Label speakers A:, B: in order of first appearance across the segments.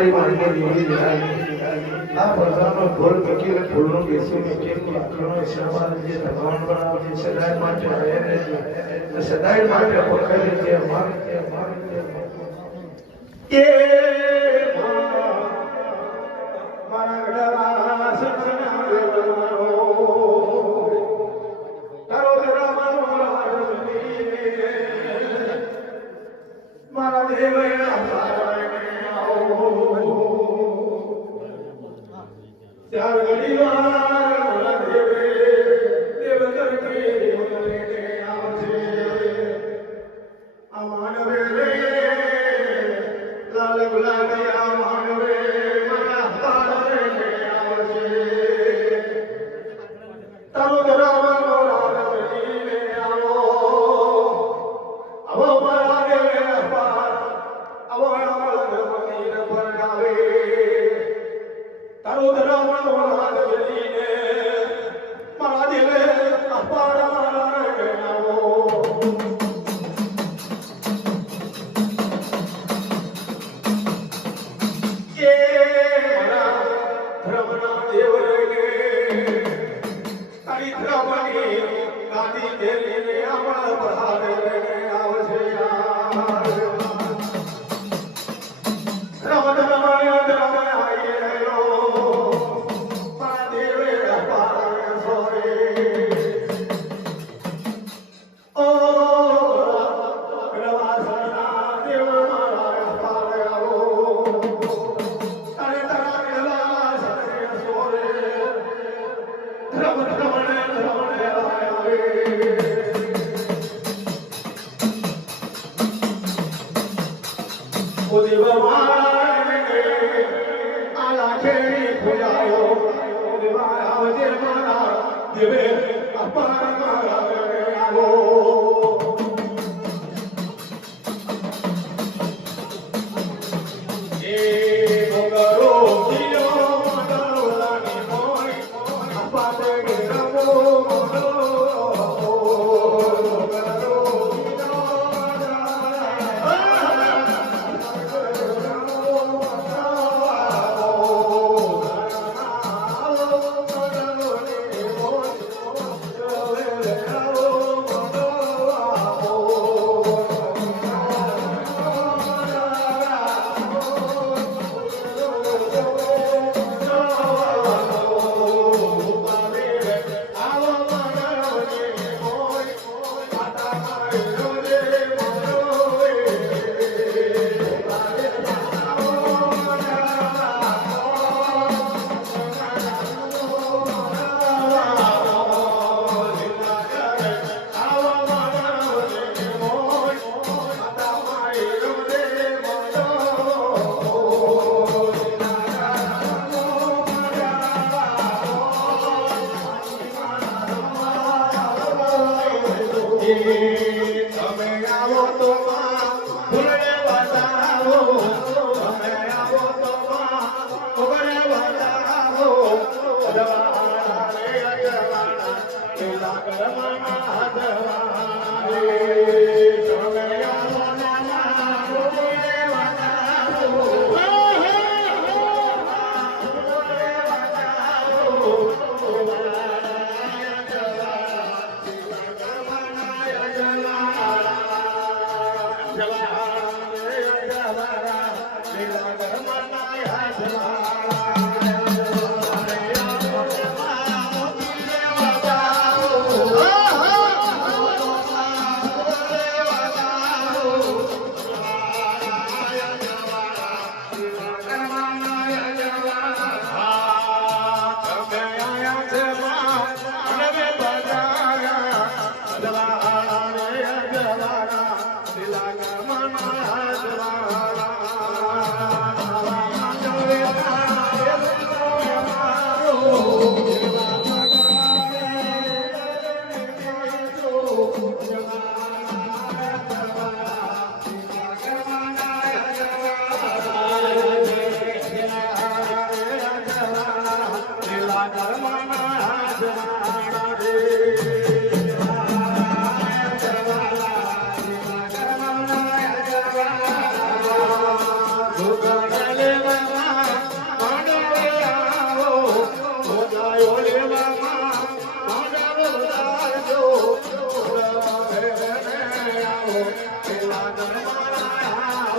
A: મારી મારીને લીલી લીલાઈ આ બધાનો ઘોર ફકીર ફૂલનો બેસી ફકીરની આંખનો ઈશામાં જે ભગવાન બનાવે છે, સદાય માટે રહે સદાય માટે વખતે જે અમારે Amanda, we're here. La la la la. poder.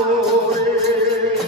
A: oh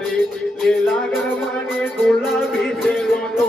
A: રે લીલા ગરબાને ગુલાબી સેલો તો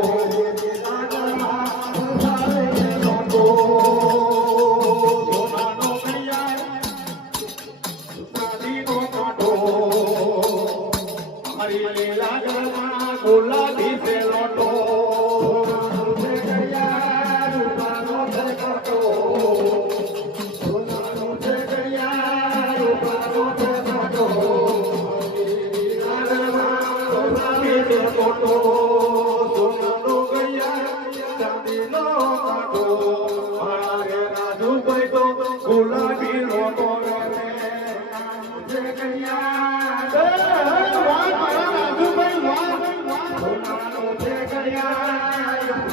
A: કલ્યાણ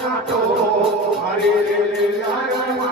A: કાટો હરે રે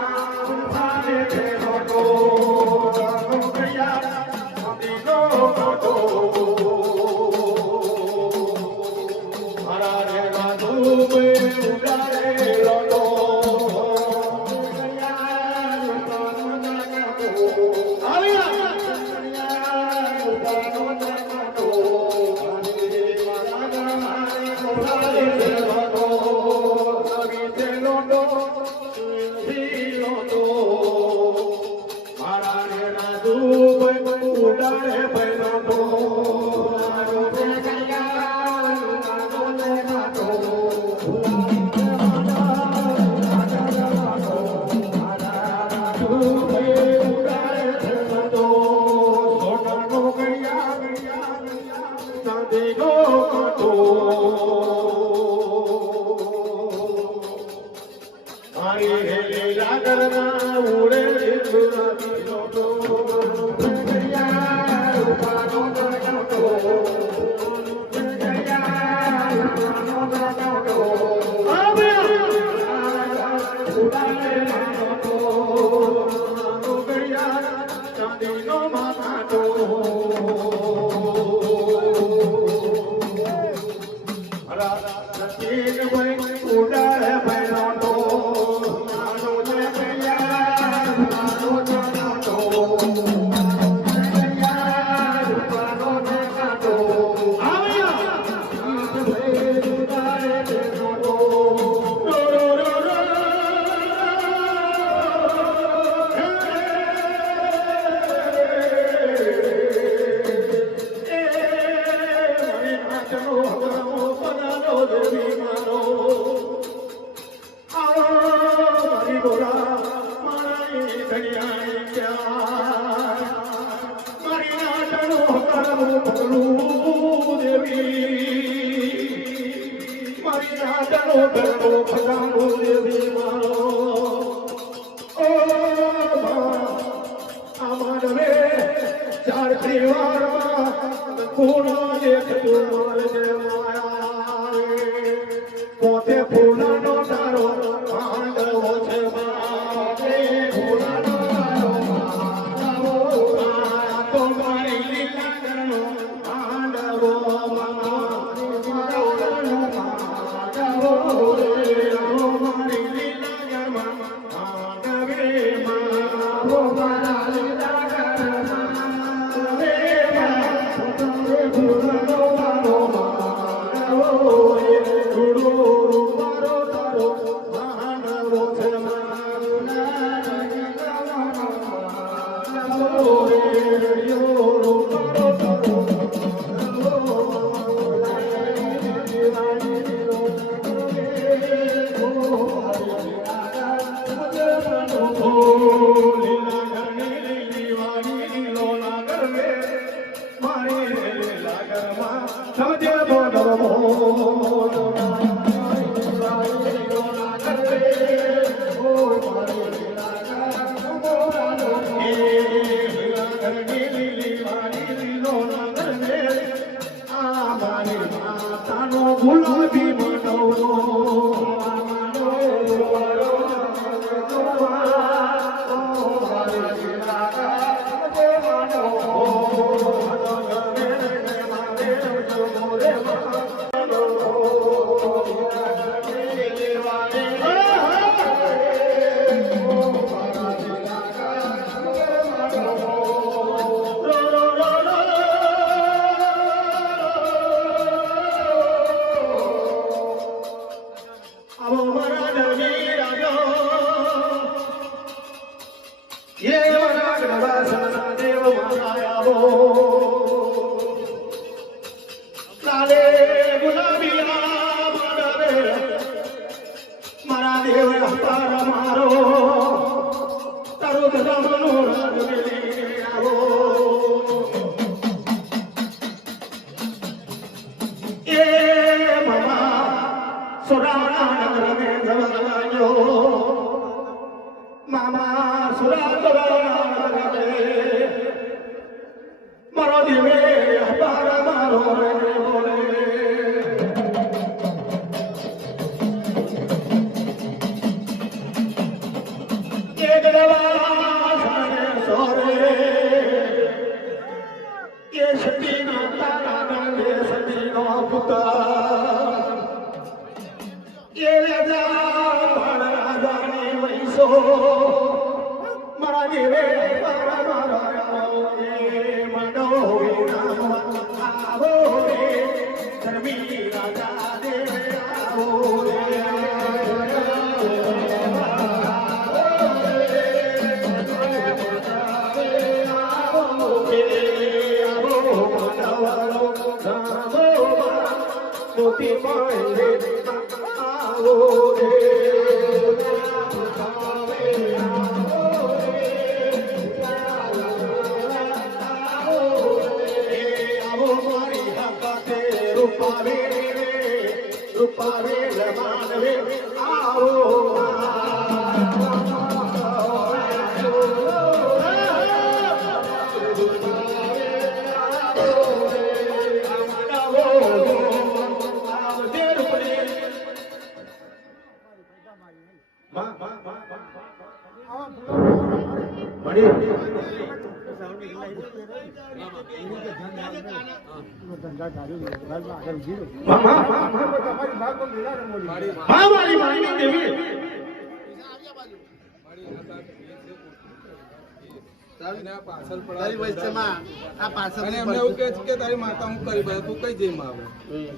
B: તારી માતા
A: હું
C: કરી ભાઈ તું કઈ જઈ માં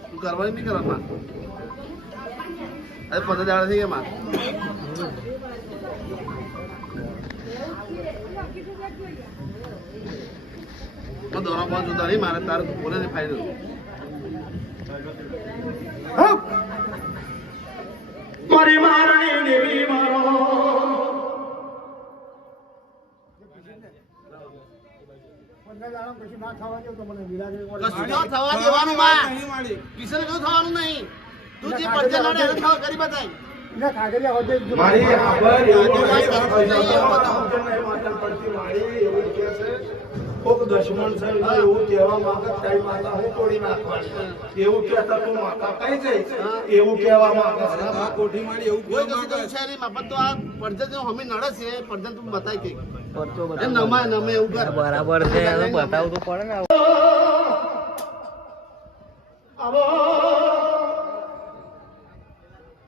D: તું કરવાની નહીં કરવા અરે પંદર દાડા થઈ ગયા માં હું દોરા પાંચ જોતા નહીં મારે તારે બોલે ને ફાયદો.
A: મારી મારણી દેવી મારો.
D: કશું થવા દેવાનું માં. કિશન કશું થવાનું નહીં. તું જે એને થવા કરી બતાય.
A: મારી. છે, પડતી મારી એવું છે, કોક દુશ્મન છે એવું કહેવા માંગે તારી માતા હું તોડી નાખવાની. એવું કહેતા તું માતા કઈ જઈ એવું કહેવા માંગે છે.
C: કોઠી માડી એવું
D: કોઈ
C: કહેવા
D: કશું તો
C: માંગે
D: મફત તો આ પડશે જો હમી નડે છે તું બતાય કઈ નમા નમે એવું કર.
E: બરાબર છે બતાવું તો પડે ને.
A: આવો.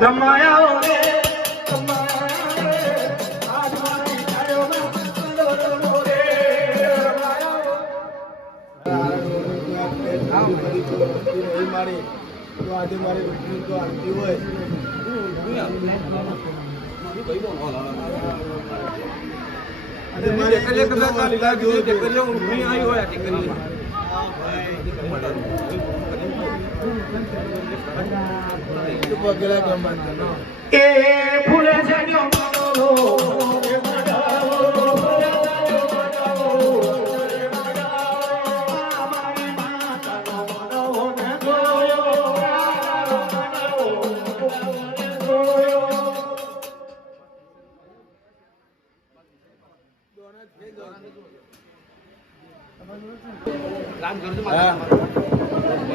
A: રમાયા રે તો આજ મારી છાયો માં કલરનો રે રમાયા
C: ટેકરીએ કદાચ આ લીલા જોયું, ટેકરીએ ઊંઘી આવી હોય આ ટેકરીએ.
A: એ ફૂલે છે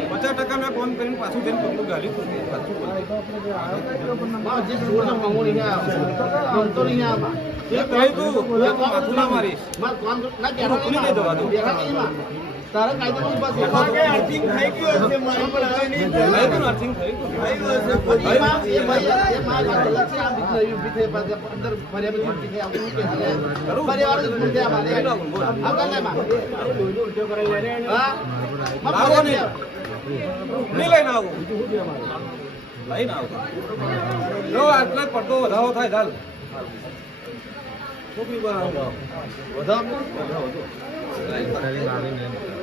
C: પચાસ ટકા મેં ફોન કરીને પાછું જઈને પગલું ગાલ્યું પાછું બોલ્યું.
D: માં જે જોડે મામો પાસે આવ્યો અર્થિંગ થઈ નહીં
C: છે પર.
D: માર કહેવા
C: ખુલી નહીં?
D: માં તારા કાયદો પાસે
C: થઈ ગયું. અર્થિંગ થઈ ગયું.
D: એ માં એ ભાઈ એ માં વાત અલગ છે આ બીજ ઊભી થઈ પાછી અંદર ફર્યા પછી થઈ આવું કે છે પરિવાર જ જ મૂંઝ્યા મારે. આ કર. લે માં ઉઠ્યો માં
C: લાવો
D: હા?
C: નહીં.
D: નહીં.
C: નહીં લઈને આવું. લઈને આવો. જો આટલા પડતો વધારો થાય ચાલ. છોકરી બનાવો
E: નંબર પ્લેટ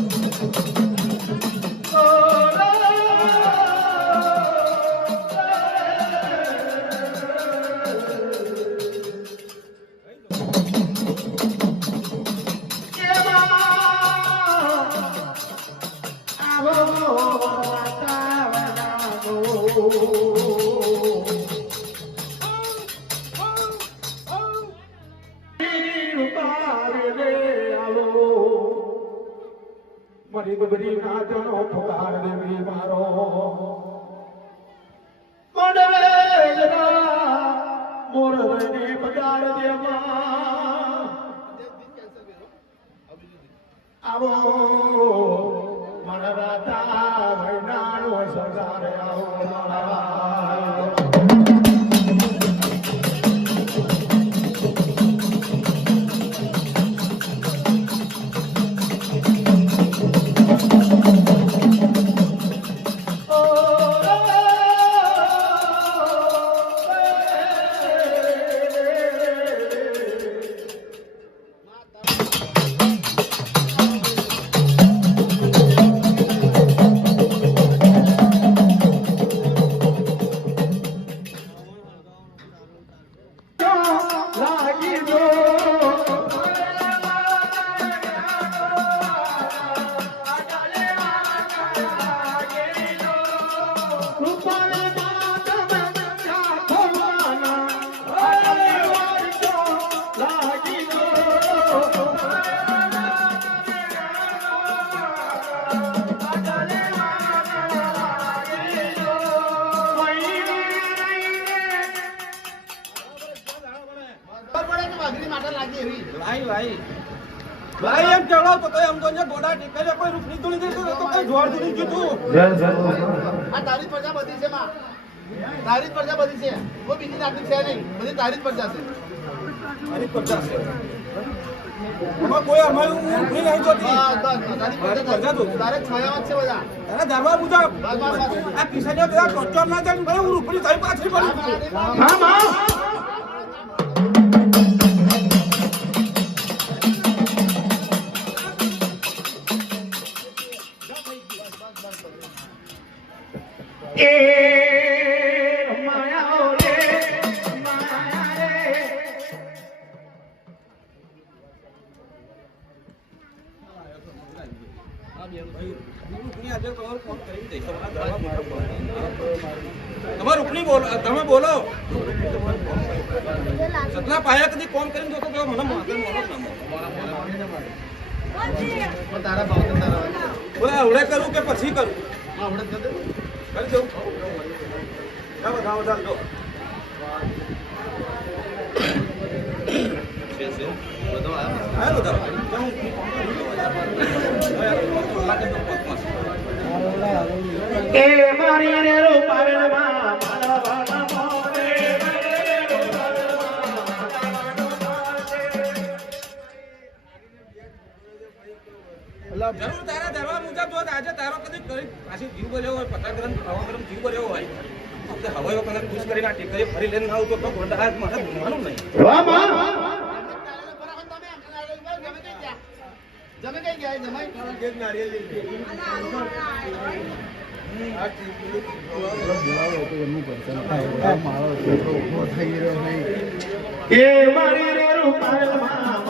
D: તારી જ પ્રજા બધી છે માં. તારી પ્રજા બધી છે. કોઈ બીજી જાતની છે નહીં. બધી તારી પ્રજા છે.
C: છે. કોઈ અમારું નહીં જોતી.
D: છે બધા.
C: આ ના જાય હું પડી.
A: હા
C: સતના પાયા કદી કોમ કરીને જોતો પેલો મને માથે ના
D: પણ તારા ભાવ તારા હોય.
C: બોલે કરું કે પછી કરું?
D: જ કરી.
C: દઉં. હા, બધા બધા? જો.
A: એ મારી રે રૂપાળમાં
C: ધરવા આજે તારો કદી કરી પાછી જીવ બોલ્યો હોય પતા ગ્રંથ હવા ગ્રંથ જીવ બોલ્યો હોય હવે કને ખુશ કરીને આ ટેકરી ફરી લઈને આવું તો તો ગોંડા મારે ભૂલવાનું નહીં.
A: વાહમાં
D: જમે કઈ ગયા? જમાઈ?
A: એ મારી રે રૂપાળમાં મારે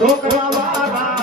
A: તારા પ્રતાપે માં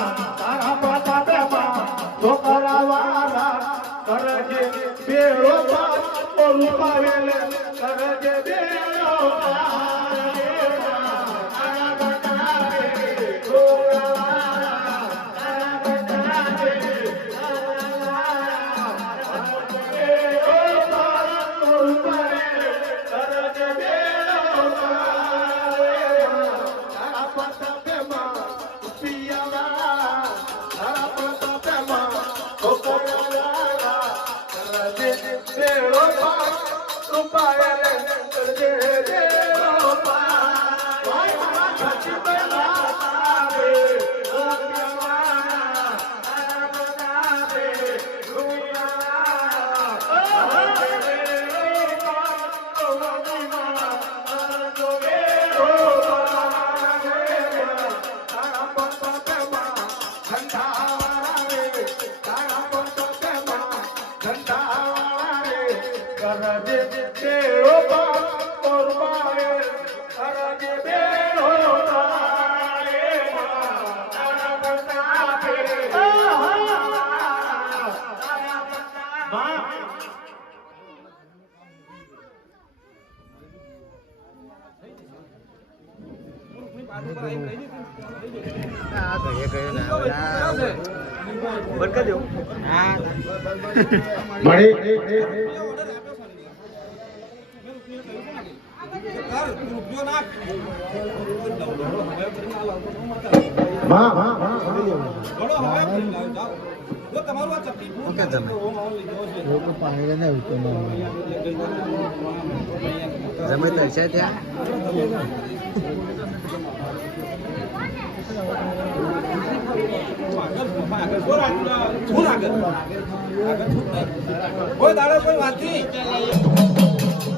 C: જમે તો છે ત્યાં
A: કોઈ દાડે કોઈ વાત નહીં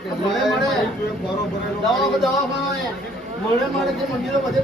D: મળે મળે. મળે મળે તે મંદિરો બધે